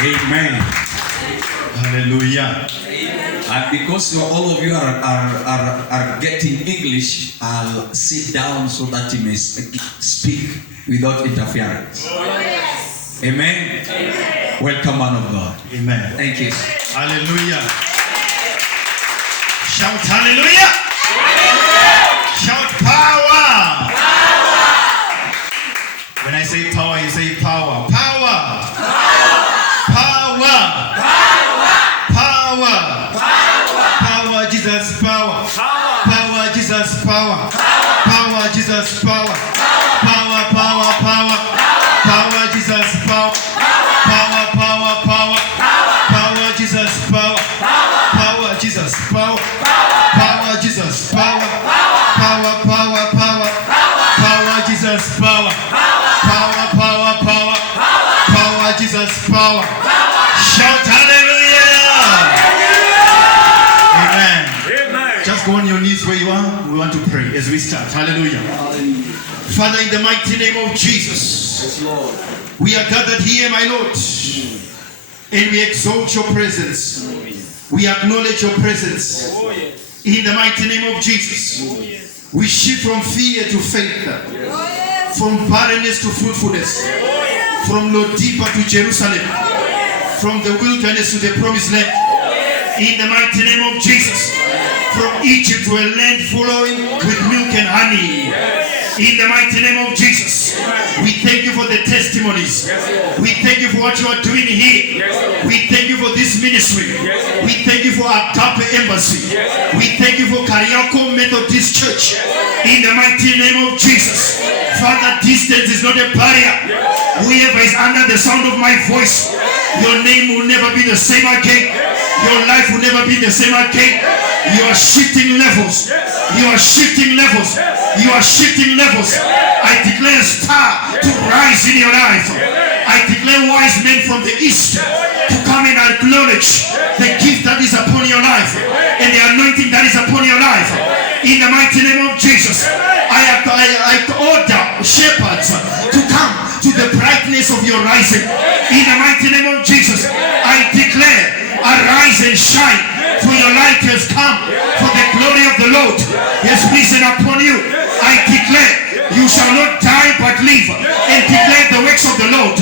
Amen. Hallelujah. And because all of you are getting English, I'll sit down so that you may speak without interference. Amen. Welcome, man of God. Amen. Thank you. Hallelujah. Shout hallelujah. Shout power. When I say power, you say power. Power. Power. Power. Power, Jesus, power. Power, Jesus, power. Power, Jesus, power. Power, power, power. Power, Jesus, power. Power, power, power. Power, Jesus, power. Power, Jesus, power. Power, Jesus, power. Power, power, power. Power, Jesus, power. Power, power, power. Power, Jesus, power. Shout hallelujah. Amen. Just go on your knees where you are. We want to pray as we start. Hallelujah. Father, in the mighty name of Jesus, we are gathered here, my Lord, and we exalt your presence. We acknowledge your presence. In the mighty name of Jesus, we shift from fear to faith, from barrenness to fruitfulness, from Lodipa to Jerusalem, from the wilderness to the promised land. In the mighty name of Jesus, from Egypt to a land flowing with milk and honey. In the mighty name of Jesus, we thank you for the testimonies. We thank you for what you are doing here. We thank you for this ministry. We thank you for Agape Embassy. We thank you for Kariako Methodist Church. In the mighty name of Jesus, Father, distance is not a barrier. Whoever is under the sound of my voice, your name will never be the same again. Your life will never be the same again. You are shifting levels. You are shifting levels. You are shifting levels. I declare a star to rise in your life. I declare wise men from the east to come and acknowledge the gift that is upon your life and the anointing that is upon your life. In the mighty name of Jesus, I order shepherds to come to the brightness of your rising. In the mighty name of Jesus, I declare, arise and shine, for your light has come, for the glory of the Lord has risen upon you. I declare, you shall not die but live and declare the works of the Lord.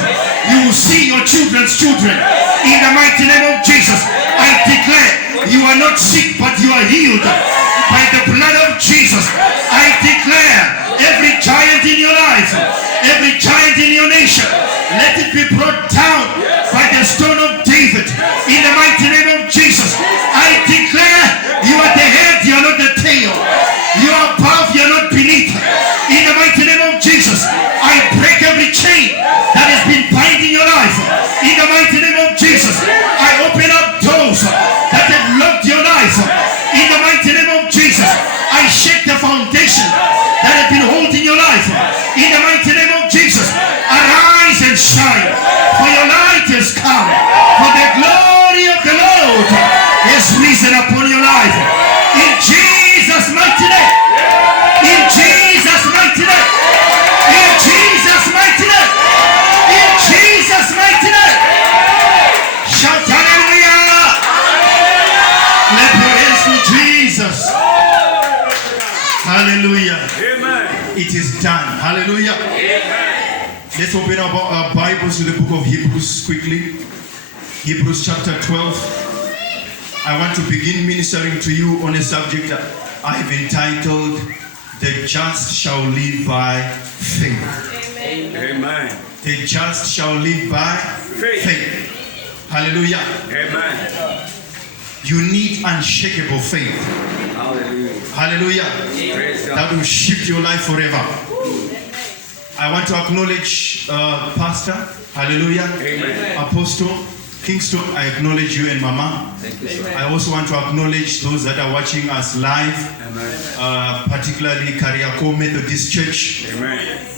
You will see your children's children. In the mighty name of Jesus, I declare, you are not sick but you are healed by the blood of Jesus. I declare, every giant in your life, every giant in your nation, let it be brought down by the stone of David. In the mighty name of Jesus, I declare, you are the head, you are not the tail. You are above, you are not beneath. In the mighty name of Jesus, I break every chain that has been binding your life. In the mighty name of Jesus, I open up doors that have locked your life. In the mighty name of Jesus, I shake the foundation that has been holding your life. In the mighty name of Jesus, arise and shine, for your light has come, for the glory of the Lord has risen upon your life. In Jesus' mighty name. In Jesus' mighty name. In Jesus' mighty name. In Jesus' mighty name. Shout hallelujah. Let your hands to Jesus. Hallelujah. Amen. It is done. Hallelujah. Amen. Let's open up our Bibles to the book of Hebrews quickly. Hebrews chapter 12. I want to begin ministering to you on a subject that I've entitled, The Just Shall Live by Faith. Amen. Amen. The just shall live by faith. Hallelujah. Amen. You need unshakable faith. Hallelujah. Hallelujah. That will shift your life forever. I want to acknowledge Pastor. Hallelujah. Amen. Apostle Kingston, I acknowledge you and Mama. Thank you, sir. I also want to acknowledge those that are watching us live, particularly Kariako Methodist Church,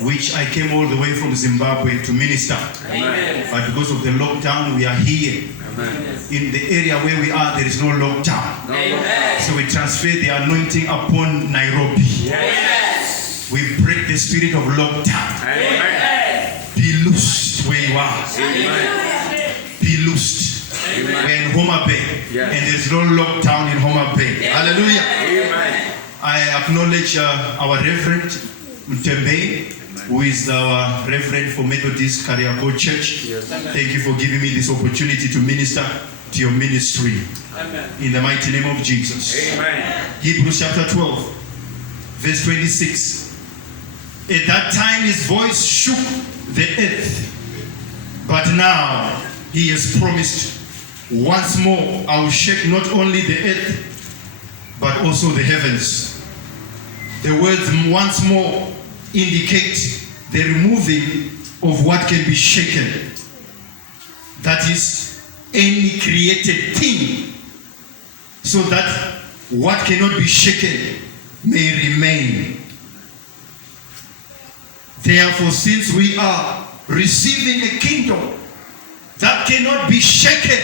which I came all the way from Zimbabwe to minister. Amen. But because of the lockdown, we are here. Amen. In the area where we are, there is no lockdown. Amen. So we transfer the anointing upon Nairobi. Yes. We break the spirit of lockdown. Amen. Be loosed where you are. Amen. be loosed. Amen. We're in Homa Bay, Yes. and there's no lockdown in Homa Bay. Hallelujah. Amen. I acknowledge our Reverend Mtembe, who is our Reverend for Methodist Kariako Church. Yes. Thank you for giving me this opportunity to minister to your ministry. Amen. In the mighty name of Jesus. Amen. Hebrews chapter 12, verse 26. At that time his voice shook the earth, but now he has promised, once more I will shake not only the earth, but also the heavens. The words once more indicate the removing of what can be shaken. That is any created thing, so that what cannot be shaken may remain. Therefore, since we are receiving a kingdom that cannot be shaken,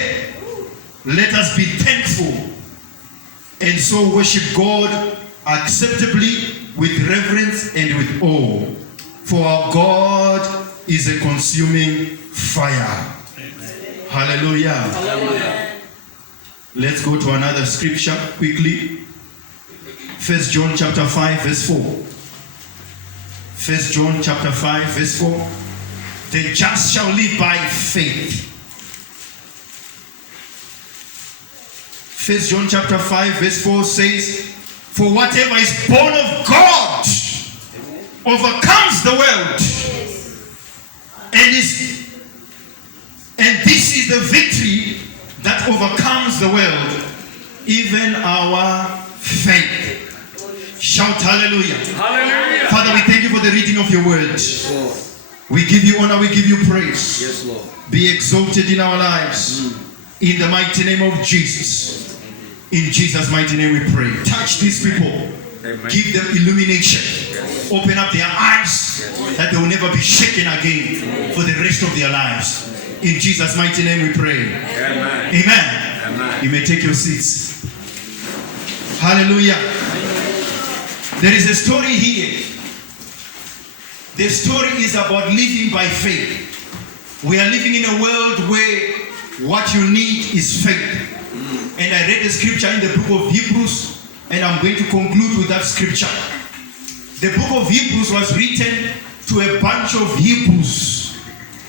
let us be thankful and so worship God acceptably with reverence and with awe. For our God is a consuming fire. Amen. Hallelujah. Hallelujah. Let's go to another scripture quickly. 1 John chapter 5 verse 4. 1 John chapter 5 verse 4. The just shall live by faith. 1 John chapter 5 verse 4 says, for whatever is born of God overcomes the world. And this is the victory that overcomes the world, even our faith. Shout hallelujah. Hallelujah. Father, we thank you for the reading of your word. Yes, Lord. We give you honor, we give you praise. Yes, Lord. Be exalted in our lives. In the mighty name of Jesus. In Jesus' mighty name we pray. Touch these people. Amen. Give them illumination. Yes. Open up their eyes, Yes. that they will never be shaken again for the rest of their lives. In Jesus' mighty name we pray. Amen. Amen. Amen. You may take your seats. Hallelujah. There is a story here. The story is about living by faith. We are living in a world where what you need is faith. And I read the scripture in the book of Hebrews, and I'm going to conclude with that scripture. The book of Hebrews was written to a bunch of Hebrews,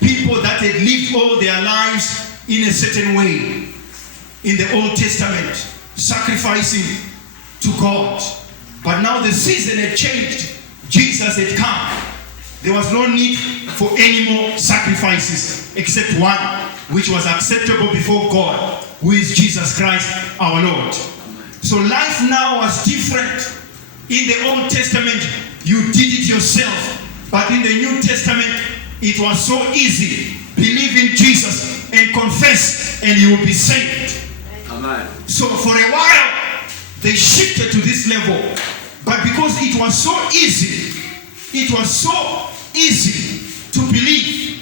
people that had lived all their lives in a certain way in the Old Testament, sacrificing to God. But now the season had changed. Jesus had come. There was no need for any more sacrifices except one, which was acceptable before God, who is Jesus Christ our Lord. So life now was different. In the Old Testament, you did it yourself. But in the New Testament, it was so easy. Believe in Jesus and confess, and you will be saved. Amen. So for a while, they shifted to this level. But because it was so easy to believe,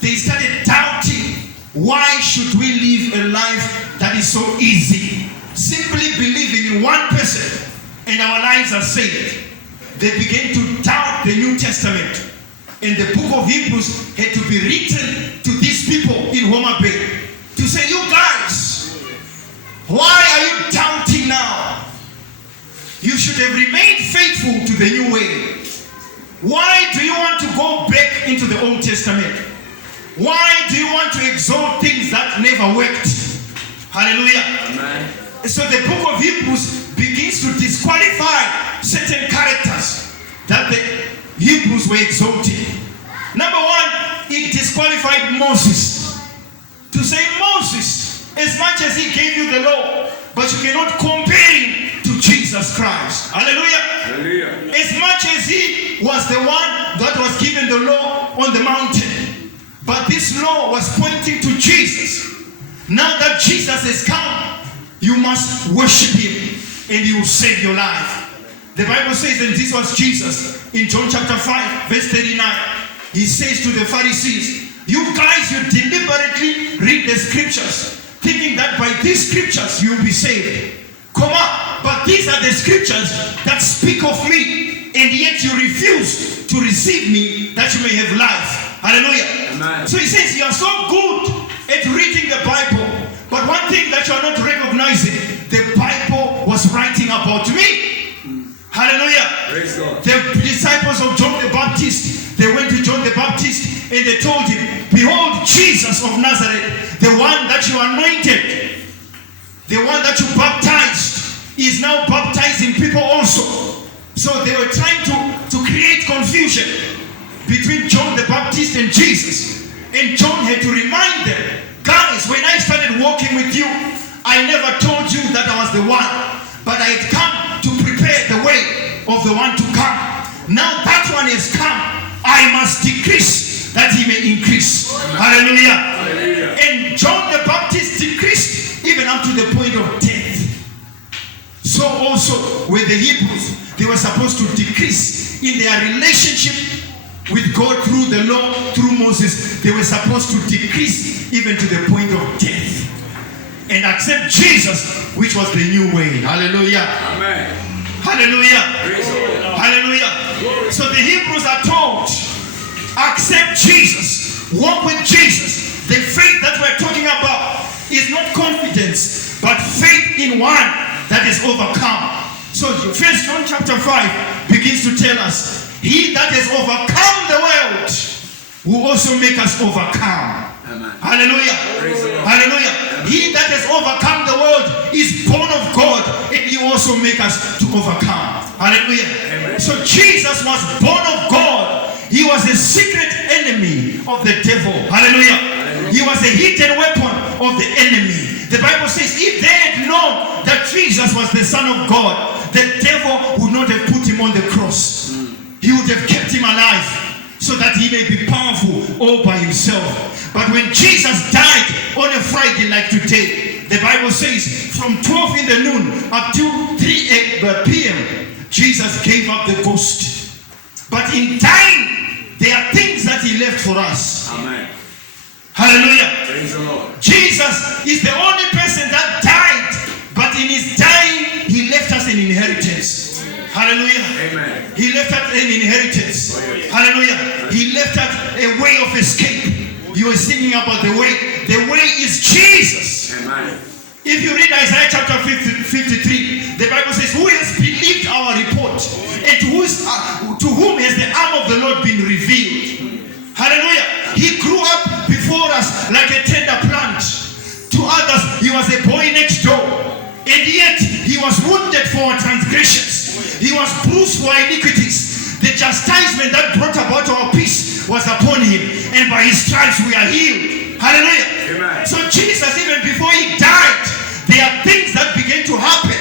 they started doubting, why should we live a life that is so easy? Simply believing in one person and our lives are saved. They began to doubt the New Testament. And the book of Hebrews had to be written to these people in Homa Bay to say, you guys, why are you doubting now? You should have remained faithful to the new way. Why do you want to go back into the Old Testament? Why do you want to exalt things that never worked? Hallelujah. Amen. So the book of Hebrews begins to disqualify certain characters that the Hebrews were exalting. Number one, it disqualified Moses. To say, Moses, as much as he gave you the law, but you cannot compare him to Jesus Christ. Hallelujah. Hallelujah. As much as he was the one that was given the law on the mountain, but this law was pointing to Jesus. Now that Jesus has come, you must worship him and he will save your life. The Bible says, and this was Jesus in John chapter 5 verse 39. He says to the Pharisees, you guys, you deliberately read the scriptures thinking that by these scriptures you'll be saved. Come on, but these are the scriptures that speak of me, and yet you refuse to receive me that you may have life. Hallelujah. Amen. So he says, you are so good at reading that you are not recognizing, the Bible was writing about me. Hallelujah. Praise God. The disciples of John the Baptist, they went to John the Baptist and they told him, behold, Jesus of Nazareth, the one that you anointed, the one that you baptized, is now baptizing people also. So they were trying to create confusion between John the Baptist and Jesus. And John had to remind them, guys, when I started walking with you, I never told you that I was the one, but I had come to prepare the way of the one to come. Now that one has come, I must decrease that he may increase. Hallelujah. Hallelujah. And John the Baptist decreased even up to the point of death. So also with the Hebrews, they were supposed to decrease in their relationship with God through the law, through Moses. They were supposed to decrease even to the point of death and accept Jesus, which was the new way. Hallelujah. Amen. Hallelujah. Praise God. Hallelujah. So the Hebrews are told, accept Jesus, walk with Jesus. The faith that we're talking about is not confidence, but faith in one that is overcome. So 1 John chapter 5 begins to tell us, he that has overcome the world will also make us overcome. Amen. Hallelujah. Praise the Lord. Hallelujah. He that has overcome the world is born of God, and he also make us to overcome. Hallelujah. Amen. So Jesus was born of God. He was a secret enemy of the devil. Hallelujah. He was a hidden weapon of the enemy. The Bible says if they had known that Jesus was the Son of God, the devil would not have put him on the cross. He would have kept him alive so that he may be powerful all by himself. But when Jesus died on a Friday like today, the Bible says from 12 in the noon up to 3 p.m., Jesus gave up the ghost. But in dying, there are things that he left for us. Amen. Hallelujah. Praise the Lord. Jesus is the only person that died, but in his dying, he left us an inheritance. Hallelujah. Amen. He left us an inheritance. Hallelujah. He left us a way of escape. You were singing about the way. The way is Jesus. Amen. If you read Isaiah chapter 53, the Bible says, who has believed our report? And to whom has the arm of the Lord been revealed? Hallelujah. He grew up before us like a tender plant. To others, he was a boy next door. And yet, he was wounded for our transgressions. He was bruised for our iniquities. The chastisement that brought about our peace was upon him. And by his stripes we are healed. Hallelujah. Amen. So Jesus, even before he died, there are things that began to happen.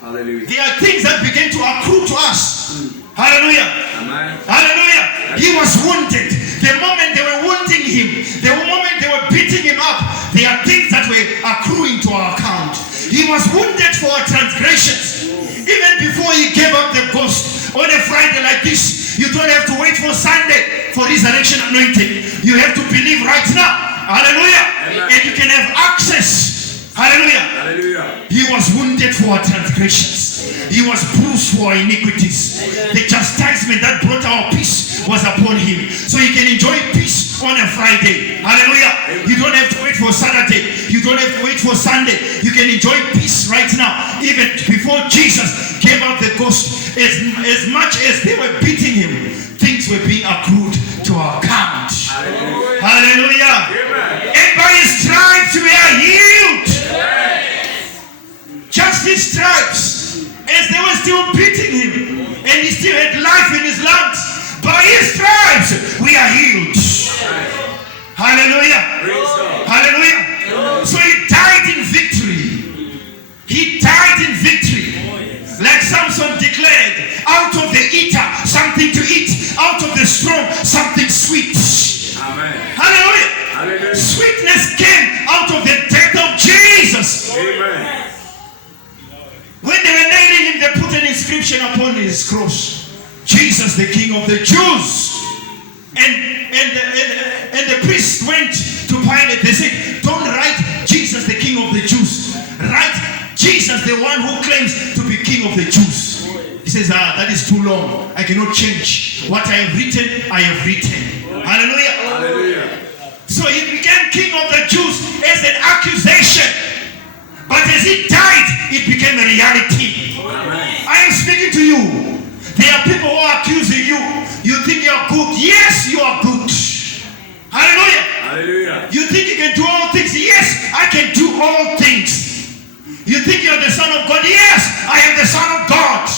Hallelujah. There are things that began to accrue to us. Hallelujah. Amen. Hallelujah. He was wounded. The moment they were wounding him, the moment they were beating him up, there are things that were accruing to our account. He was wounded for our transgressions. Even before he gave up the ghost on a Friday like this, you don't have to wait for Sunday for resurrection anointing. You have to believe right now. Hallelujah. Amen. And you can have access. Hallelujah. Hallelujah. He was wounded for our transgressions. He was bruised for our iniquities. The chastisement that brought our peace was upon him. So you can enjoy peace on a Friday. Hallelujah. You don't have to wait for Saturday. You don't have to wait for Sunday. You can enjoy peace right now. Even before Jesus gave up the ghost, as much as they were beating him, things were being accrued to our account. Hallelujah. Hallelujah. Amen. And by his stripes we are healed. Just his stripes, as they were still beating him, and he still had life in his lungs. By his stripes we are healed. Hallelujah. Praise God. Hallelujah. So he died in victory. He died in victory. Like Samson declared, out of the eater, something to eat. Out of the strong, something sweet. Amen. Hallelujah. Hallelujah. Sweetness came out of the death of Jesus. Amen. When they were nailing him, they put an inscription upon his cross. Jesus, the King of the Jews. And the priest went to Pilate. They said, don't write Jesus, the King of the Jews. Write Jesus, the one who claims to be King of the Jews. He says, that is too long. I cannot change. What I have written, I have written. Hallelujah. Hallelujah. So he became King of the Jews as an accusation But as he died, it became a reality. I am speaking to you. There are people who are accusing you. You think you are good. Yes, you are good. Hallelujah. Hallelujah. You think you can do all things. Yes, I can do all things. You think you are the Son of God. Yes, I am the Son of God.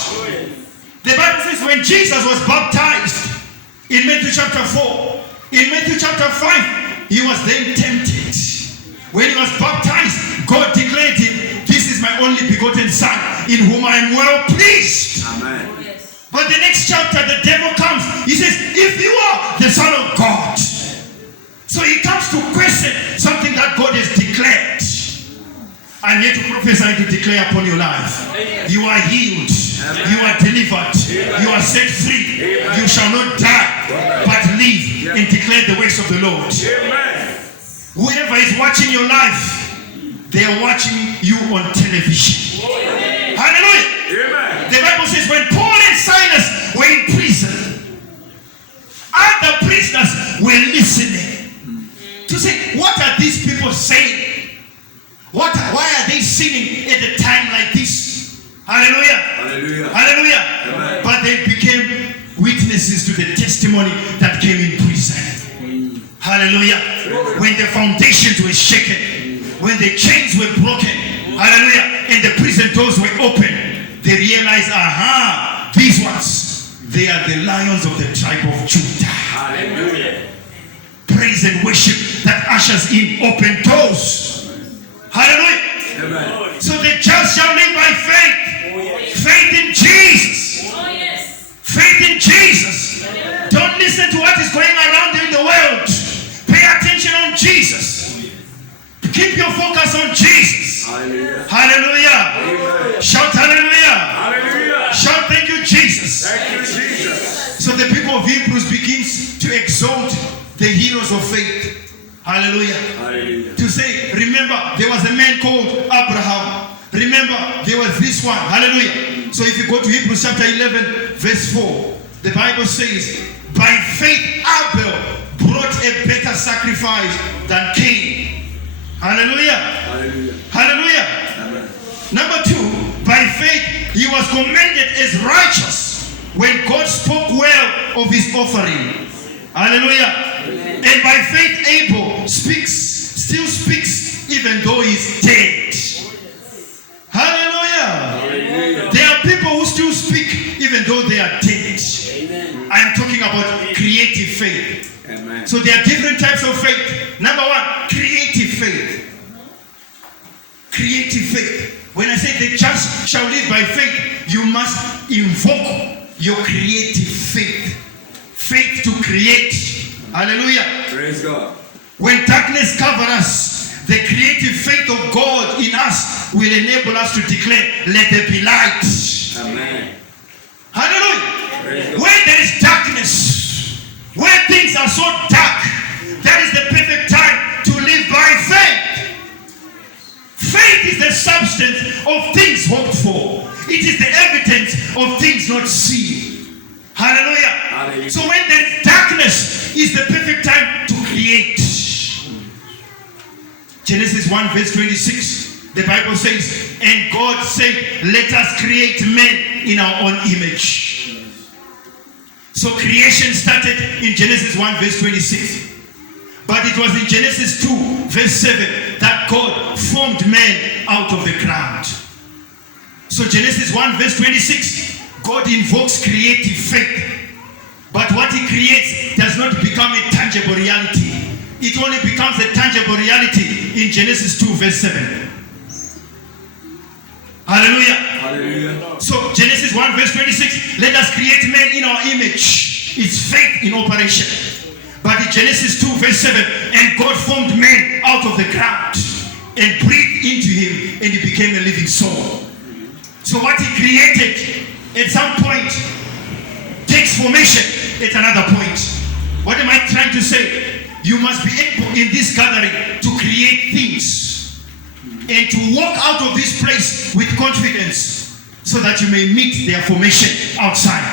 The Bible says when Jesus was baptized in Matthew chapter 4, in Matthew chapter 5, he was then tempted. When he was baptized, God declared him, this is my only begotten Son, in whom I am well pleased. Amen. But the next chapter, the devil comes. He says, if you are the Son of God. So he comes to question something that God has declared. I'm here to prophesy, to declare upon your life. You are healed. You are delivered. You are set free. You shall not die, but live and declare the ways of the Lord. Whoever is watching your life, they are watching you on television. Hallelujah. The Bible says when Paul and Silas were in prison, other prisoners were listening to say, what are these people saying? Why are they singing at a time like this? Hallelujah. Hallelujah. Hallelujah. Amen. But they became witnesses to the testimony that came in prison. Hallelujah. When the foundations were shaken, when the chains were broken, hallelujah, and the prison doors were open, they realized, aha, these ones, they are the lions of the tribe of Judah. Hallelujah. Praise and worship that ushers in open doors. Hallelujah. Amen. So the just shall live by faith. Faith in Jesus. Faith in Jesus. Don't listen to what is going around in the world. Pay attention on Jesus. Keep your focus on Jesus. Hallelujah. Hallelujah. Amen. Shout hallelujah. Hallelujah. Shout thank you, Jesus. Thank you, Jesus. So the people of Hebrews begins to exalt the heroes of faith. Hallelujah. Hallelujah. To say, remember, there was a man called Abraham. Remember, there was this one. Hallelujah. So if you go to Hebrews chapter 11, verse 4, the Bible says, by faith Abel brought a better sacrifice than Cain. Hallelujah. Hallelujah. Hallelujah. Amen. Number 2, by faith he was commended as righteous when God spoke well of his offering. Hallelujah. And by faith Abel still speaks even though he's dead. Hallelujah. Hallelujah. There are people who still speak even though they are dead. I'm talking about creative faith. Amen. So there are different types of faith. Number 1, creative faith. Creative faith. When I say the just shall live by faith, you must invoke your creative faith. Faith to create. Hallelujah. Praise God. When darkness covers us, the creative faith of God in us will enable us to declare, let there be light. Amen. Hallelujah. Praise God. Where there is darkness, where things are so dark, that is the perfect time to live by faith. Faith is the substance of things hoped for. It is the evidence of things not seen. Hallelujah. Hallelujah. So when there is darkness, is the perfect time to create. Genesis 1 verse 26, the Bible says, and God said, let us create men in our own image. So creation started in Genesis 1 verse 26. But it was in Genesis 2 verse 7 that God formed man out of the ground. So Genesis 1 verse 26, God invokes creative faith. But what he creates does not become a tangible reality. It only becomes a tangible reality in Genesis 2 verse 7. Hallelujah. Hallelujah. So Genesis 1 verse 26, let us create man in our image. It's faith in operation. But in Genesis 2 verse 7, and God formed man out of the ground and breathed into him, and he became a living soul. So what he created at some point takes formation at another point. What am I trying to say? You must be able in this gathering to create things and to walk out of this place with confidence so that you may meet their formation outside.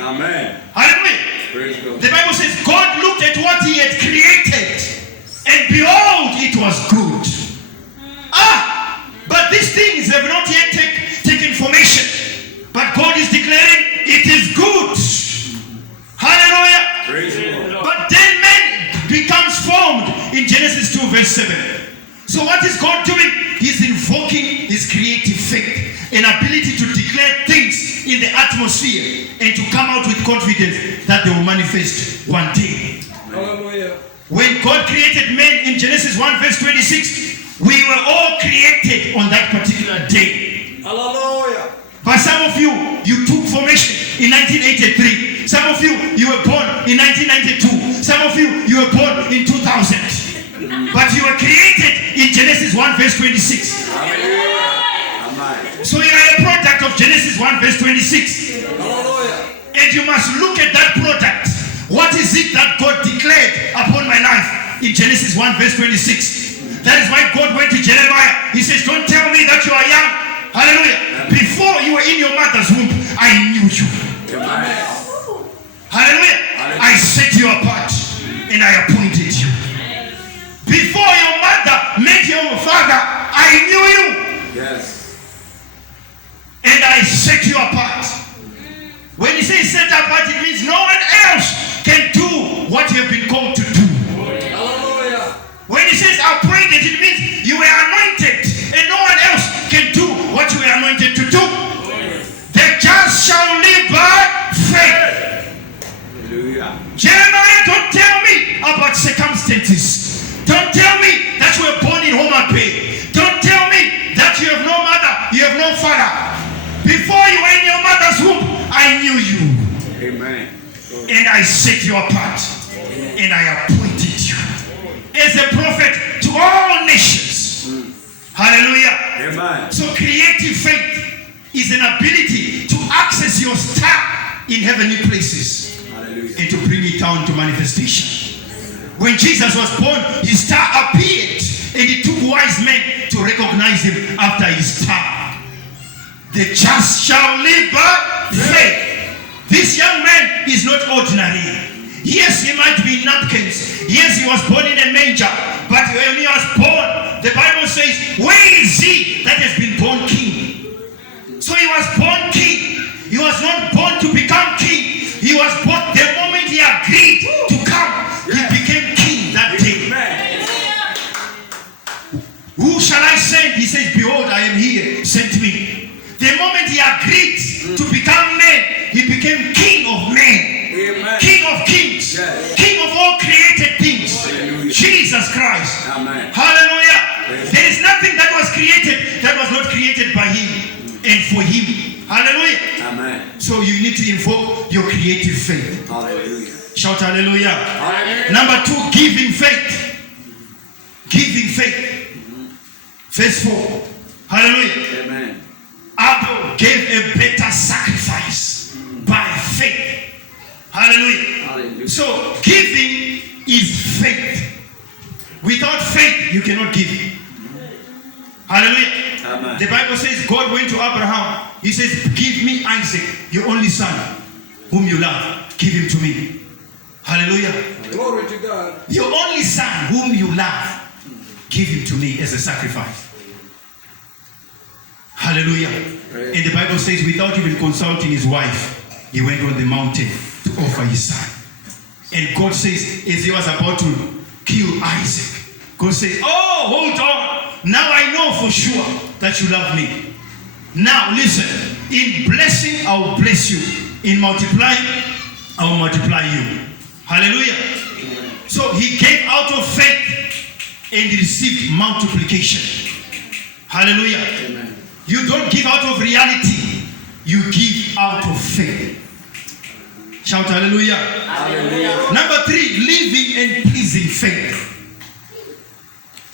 Amen. Hallelujah. Praise God. The Bible says God looked at what he had created and behold, it was good. But this 7. So what is God doing? He's invoking his creative faith, an ability to declare things in the atmosphere and to come out with confidence that they will manifest one day. Hallelujah. When God created man in Genesis 1 verse 26, we were all created on that particular day. Hallelujah. But some of you, you took formation in 1983. Some of you, you were born in 1992. Some of you, you were born in 2000. But you were created in Genesis 1 verse 26. Hallelujah. Amen. So you are a product of Genesis 1 verse 26. Hallelujah. And you must look at that product. What is it that God declared upon my life in Genesis 1 verse 26? That is why God went to Jeremiah. He says, don't tell me that you are young. Hallelujah. Before you were in your mother's womb, I knew you. Amen. Hallelujah. I set you apart and I appointed you. Before your mother met your father, I knew you. Yes. And I set you apart. When he says set apart, it means no one else can do what you have been called to do. Hallelujah. When he says appointed, it means you were anointed and no one else can do what you were anointed to do. The just shall live by faith. Hallelujah. Jeremiah, don't tell me about circumstances. Don't tell me that you were born in Homa Bay. Don't tell me that you have no mother, you have no father. Before you were in your mother's womb, I knew you. Amen. And I set you apart. And I appointed you as a prophet to all nations. Hallelujah. Amen. So creative faith is an ability to access your star in heavenly places Hallelujah. and to bring it down to manifestation. When Jesus was born, his star appeared and it took wise men to recognize him after his star. The just shall live by faith. This young man is not ordinary. Yes, he might be in napkins. Yes, he was born in a manger. But when he was born, the Bible says, where is he that has been born king? So he was born king. He was not born to become king. He was born the moment he agreed to come. He became king that day. Amen. Who shall I send? He says, behold, I am here. Send me. The moment he agreed to become man, he became king of men. Amen. King of kings. Yes. King of all created things. Hallelujah. Jesus Christ. Amen. Hallelujah. Praise There is nothing that was created that was not created by him and for him. Hallelujah. Amen. So you need to invoke your creative faith. Hallelujah. Shout hallelujah. Hallelujah. Number 2, giving faith. Giving faith. Verse 4. Hallelujah. Amen. Abel gave a better sacrifice by faith. Hallelujah. Hallelujah. So giving is faith. Without faith, you cannot give. Hallelujah. Amen. The Bible says God went to Abraham. He says, give me Isaac, your only son, whom you love. Give him to me. Hallelujah. Glory to God. Your only son, whom you love, give him to me as a sacrifice. Hallelujah. Praise. And the Bible says, without even consulting his wife, he went on the mountain to offer his son. And God says, as he was about to kill Isaac, God says, oh, hold on. Now I know for sure that you love me. Now listen, in blessing, I will bless you. In multiplying, I will multiply you. Hallelujah. So he gave out of faith and he received multiplication. Hallelujah. Amen. You don't give out of reality, you give out of faith. Shout hallelujah. Hallelujah. Number 3, living and pleasing faith.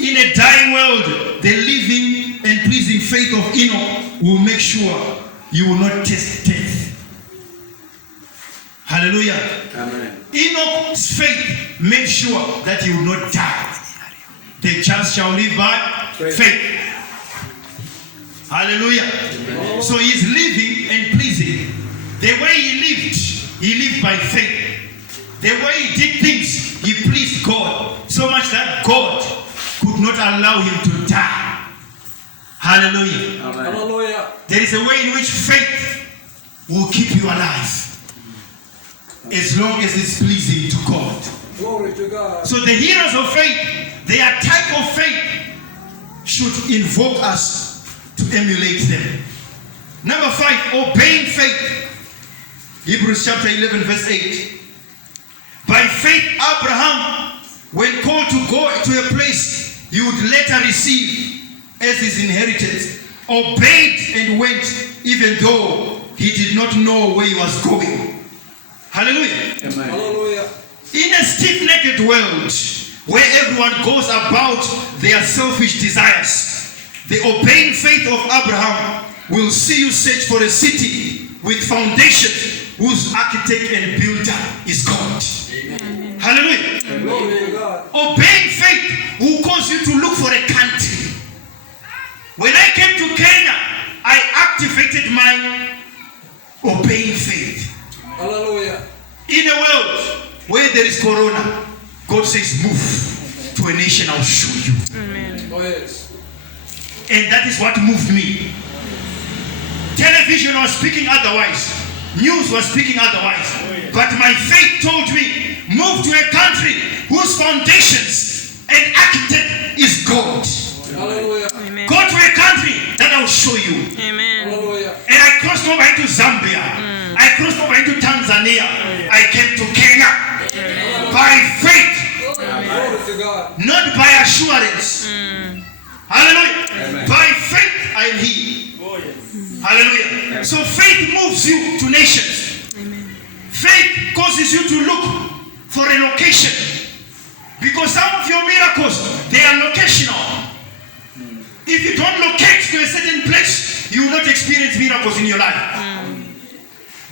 In a dying world, the living and pleasing faith of Enoch will make sure you will not taste death. Hallelujah. Amen. Enoch's faith made sure that he will not die. The just shall live by faith. Hallelujah. Amen. So he's living and pleasing. The way he lived by faith. The way he did things, he pleased God. So much that God could not allow him to die. Hallelujah. Amen. Hallelujah. There is a way in which faith will keep you alive. As long as it's pleasing to God. Glory to God. So the heroes of faith, Their type of faith should invoke us to emulate them. Number 5, obeying faith. Hebrews chapter 11 verse 8. By faith Abraham, when called to go to a place he would later receive as his inheritance, obeyed and went even though he did not know where he was going. Hallelujah. Amen. Hallelujah. In a stiff-necked world where everyone goes about their selfish desires, the obeying faith of Abraham will see you search for a city with foundations whose architect and builder is God. Amen. Hallelujah. Glory to God. Obeying faith will cause you to look for a country. When I came to Kenya, I activated my obeying faith. Hallelujah. In a world where there is corona, God says, move to a nation, I'll show you. Oh yes. And that is what moved me. Television was speaking otherwise. News was speaking otherwise. But my faith told me, move to a country whose foundations and architect is God. Hallelujah. Amen. Go to a country that I'll show you. Amen. Hallelujah. And I crossed over into Zambia. I crossed over into Tanzania. I came to Kenya. By faith, Glory to God. not by assurance. Hallelujah. Amen. By faith I am here. Hallelujah. So faith moves you to nations. Faith causes you to look for a location. Because some of your miracles, they are locational. If you don't locate to a certain place, you will not experience miracles in your life.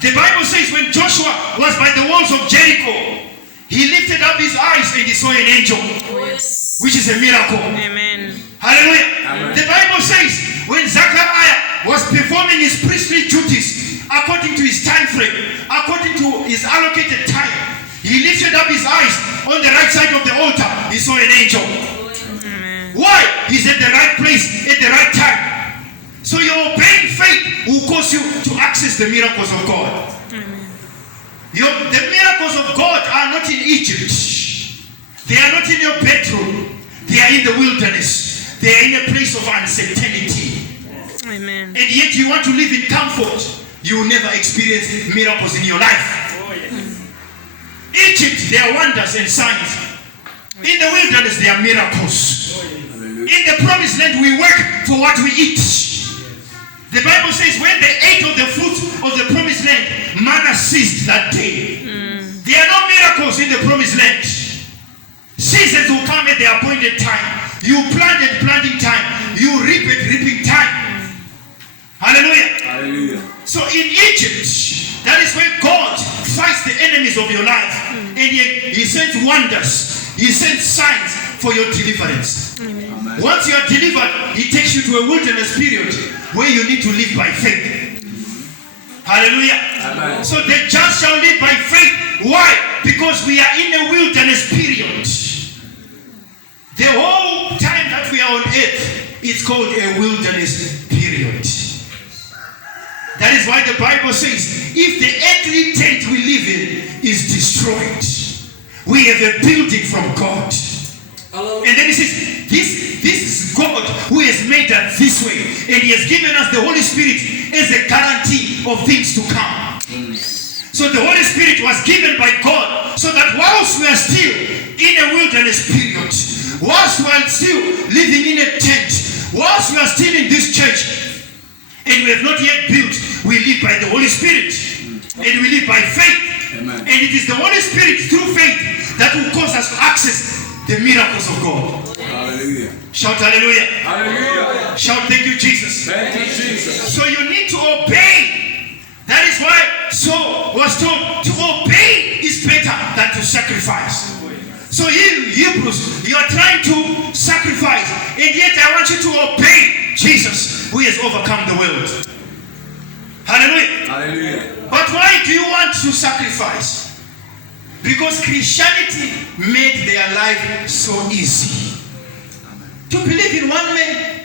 The Bible says when Joshua was by the walls of Jericho, he lifted up his eyes and he saw an angel, which is a miracle. Amen. Hallelujah. Amen. The Bible says when Zechariah was performing his priestly duties according to his time frame, according to his allocated time, he lifted up his eyes on the right side of the altar. He saw an angel. Why? He's at the right place at the right time. So your obeying faith will cause you to access the miracles of God. The miracles of God are not in Egypt. They are not in your bedroom. They are in the wilderness. They are in a place of uncertainty. Amen. And yet you want to live in comfort. You will never experience miracles in your life. Egypt, there are wonders and signs. In the wilderness, there are miracles. In the promised land, we work for what we eat. The Bible says when they ate of the fruit of the promised land, manna ceased that day. There are no miracles in the promised land. Seasons will come at the appointed time. You plant at planting time. You reap at reaping time. Hallelujah. Hallelujah. So in Egypt, that is where God fights the enemies of your life. And he sends wonders. He sends signs for your deliverance. Amen. Once you are delivered, he takes you to a wilderness period where you need to live by faith. Hallelujah. Amen. So the just shall live by faith. Why? Because we are in a wilderness period. The whole time that we are on earth, it's called a wilderness period. That is why the Bible says, if the earthly tent we live in is destroyed, we have a building from God. Hallelujah. And then he says, this is God who has made us this way. And he has given us the Holy Spirit as a guarantee of things to come. So the Holy Spirit was given by God so that whilst we are still in a wilderness period, whilst we are still living in a tent, whilst we are still in this church, and we have not yet built, we live by the Holy Spirit. And we live by faith. Amen. And it is the Holy Spirit through faith that will cause us to access the miracles of God. Hallelujah. Shout hallelujah. Hallelujah. Shout thank you, Jesus. Thank you, Jesus. So you need to obey. That is why Saul was told to obey is better than to sacrifice. So you Hebrews, you are trying to sacrifice, and yet I want you to obey Jesus, who has overcome the world. Hallelujah. Hallelujah. But why do you want to sacrifice? Because Christianity made their life so easy. To believe in one man,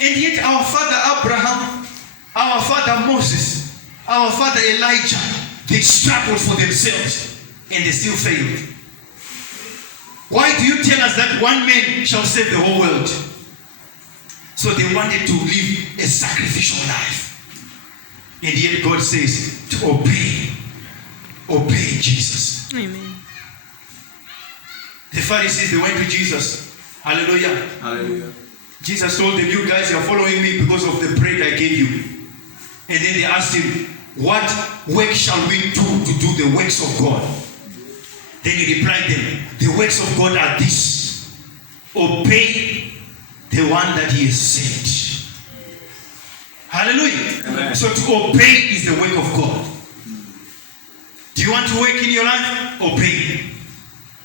and yet our father Abraham, our father Moses, our father Elijah, they struggled for themselves and they still failed. Why do you tell us that one man shall save the whole world? So they wanted to live a sacrificial life. And yet God says to obey Jesus. Amen. The Pharisees, they went to Jesus. Hallelujah. Hallelujah. Jesus told them, you guys are following me because of the bread I gave you. And then they asked him, what work shall we do to do the works of God? Then he replied them, the works of God are this: obey the one that he has sent. Hallelujah. Amen. So to obey is the work of God. Do you want to work in your life? Obey.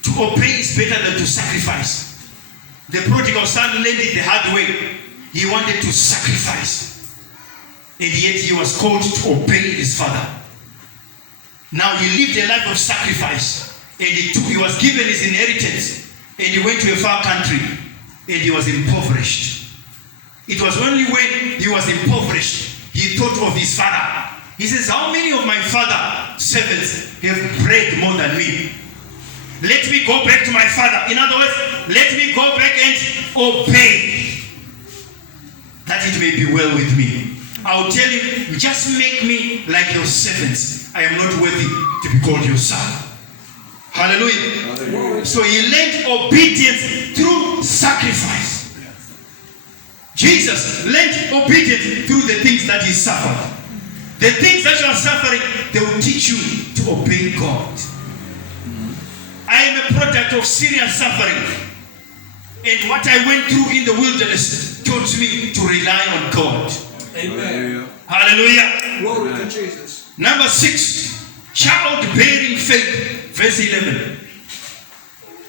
To obey is better than to sacrifice. The prodigal son learned it the hard way. He wanted to sacrifice. And yet he was called to obey his father. Now he lived a life of sacrifice. And he was given his inheritance. And he went to a far country. And he was impoverished. It was only when he was impoverished, he thought of his father. He says, how many of my father's servants have bread more than me? Let me go back to my father. In other words, let me go back and obey, that it may be well with me. I'll tell him, just make me like your servants. I am not worthy to be called your son. Hallelujah. Hallelujah. So he learned obedience through sacrifice. Jesus learned obedience through the things that he suffered. The things that you are suffering, they will teach you to obey God. I am a product of serious suffering. And what I went through in the wilderness taught me to rely on God. Amen. Hallelujah. Glory to Jesus. Number 6, childbearing faith, verse 11.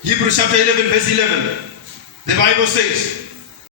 Hebrews chapter 11, verse 11. The Bible says,